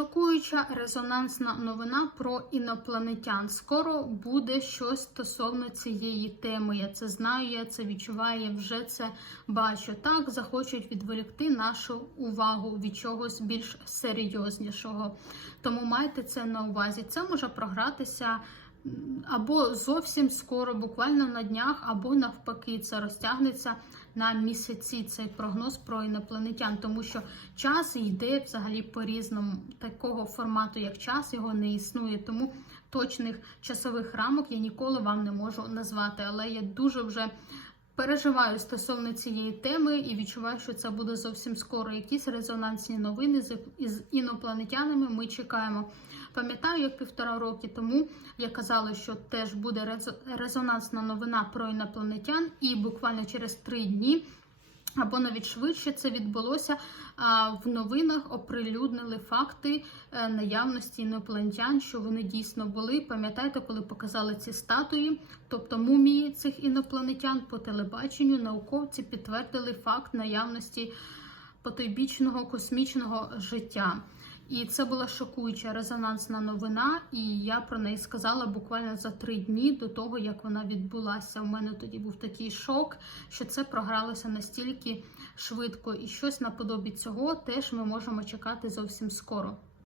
Шокуюча резонансна новина про інопланетян. Скоро буде щось стосовно цієї теми. Я це знаю, я це відчуваю, я вже це бачу. Так захочуть відволікти нашу увагу від чогось більш серйознішого. Тому майте це на увазі. Це може програтися. Або зовсім скоро, буквально на днях, або навпаки, це розтягнеться на місяці цей прогноз про інопланетян, тому що час йде взагалі по-різному. Такого формату, як час, його не існує. Тому точних часових рамок я ніколи вам не можу назвати. Але я дуже вже переживаю стосовно цієї теми і відчуваю, що це буде зовсім скоро. Якісь резонансні новини з інопланетянами ми чекаємо. Пам'ятаю, як півтора роки тому я казала, що теж буде резо- резонансна новина про інопланетян, і буквально через три дні. Або навіть швидше це відбулося. В новинах оприлюднили факти е, наявності інопланетян, що вони дійсно були. Пам'ятаєте, коли показали ці статуї, тобто мумії цих інопланетян по телебаченню, науковці підтвердили факт наявності потойбічного космічного життя. І це була шокуюча резонансна новина, і я про неї сказала буквально за три дні до того, як вона відбулася. У мене тоді був такий шок, що це програлося настільки швидко, і щось наподобі цього теж ми можемо чекати зовсім скоро.